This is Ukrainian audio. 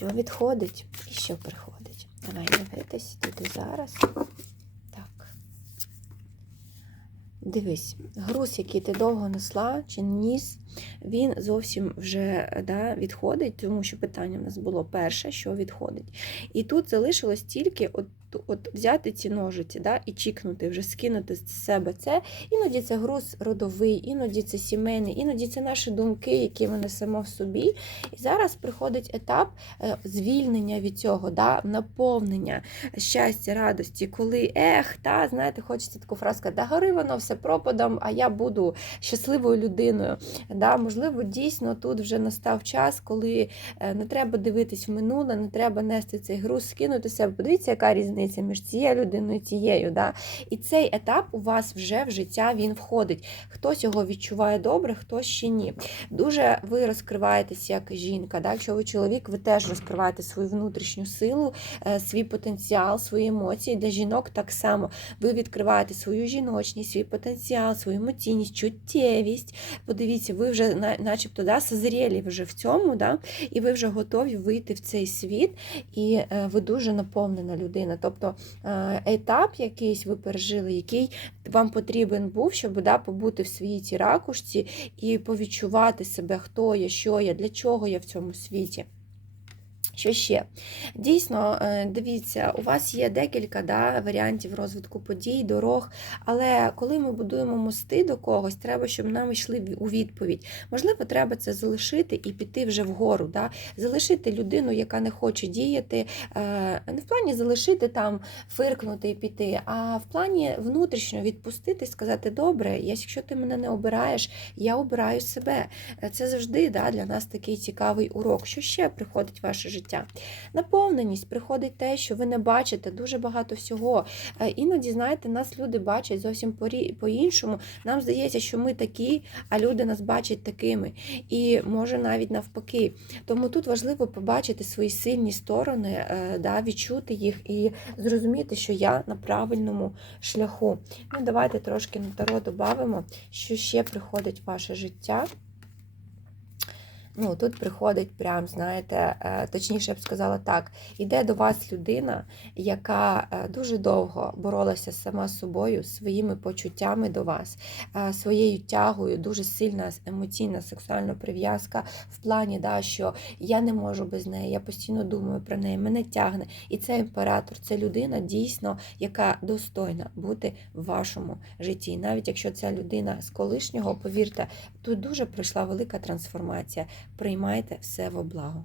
що відходить і що приходить. Давай дивитись тут і зараз. Так. Дивись, груз, який ти довго несла чи ніс, він зовсім вже да, відходить, тому що питання в нас було перше, що відходить. І тут залишилось тільки от, от взяти ці ножиці да, і чікнути, вже скинути з себе це. Іноді це груз родовий, іноді це сімейний, іноді це наші думки, які ми несемо в собі. І зараз приходить етап е, звільнення від цього, да, наповнення щастя, радості, коли ех, та знаєте, хочеться таку сказати, да гори воно все пропадом, а я буду щасливою людиною. Да, Можливо, дійсно тут вже настав час, коли е, не треба дивитись в минуле, не треба нести цей груз, скинути себе. Подивіться, яка різниця між цією людиною і цією. Да? І цей етап у вас вже в життя він входить. Хтось його відчуває добре, хтось ще ні. Дуже ви розкриваєтесь як жінка. Да? Якщо ви чоловік, ви теж розкриваєте свою внутрішню силу, е, свій потенціал, свої емоції. Для жінок так само ви відкриваєте свою жіночність, свій потенціал, свою емоційність, чуттєвість. Подивіться, ви вже начебто да, созрілі вже в цьому, да, і ви вже готові вийти в цей світ, і е, ви дуже наповнена людина. Тобто е, етап якийсь ви пережили, який вам потрібен був, щоб да, побути в цій ракушці і повідчувати себе, хто я, що я, для чого я в цьому світі. Що ще? Дійсно, е, дивіться, у вас є декілька да, варіантів розвитку подій, дорог, але коли ми будуємо мости до когось, треба, щоб нам йшли у відповідь. Можливо, треба це залишити і піти вже вгору. Да? Залишити людину, яка не хоче діяти, е, не в плані залишити там, фиркнути і піти, а в плані внутрішньо відпустити, сказати, добре, якщо ти мене не обираєш, я обираю себе. Е, Це завжди да, для нас такий цікавий урок. Що ще приходить в ваше життя? Наповненість приходить те, що ви не бачите дуже багато всього. Е, Іноді, знаєте, нас люди бачать зовсім по-іншому. Нам здається, що ми такі, а люди нас бачать такими. І може навіть навпаки. Тому тут важливо побачити свої сильні сторони, е, да, відчути їх і зрозуміти, що я на правильному шляху. Ну, давайте трошки на таро додамо, що ще приходить в ваше життя. Ну, тут приходить прям, знаєте, е, точніше я б сказала так, іде до вас людина, яка е, дуже довго боролася сама з собою, своїми почуттями до вас, е, своєю тягою, дуже сильна емоційна сексуальна прив'язка в плані, да, що я не можу без неї, я постійно думаю про неї, мене тягне. І це імператор, це людина дійсно, яка достойна бути в вашому житті. Навіть якщо ця людина з колишнього, повірте, тут дуже пройшла велика трансформація. Приймайте все во благо.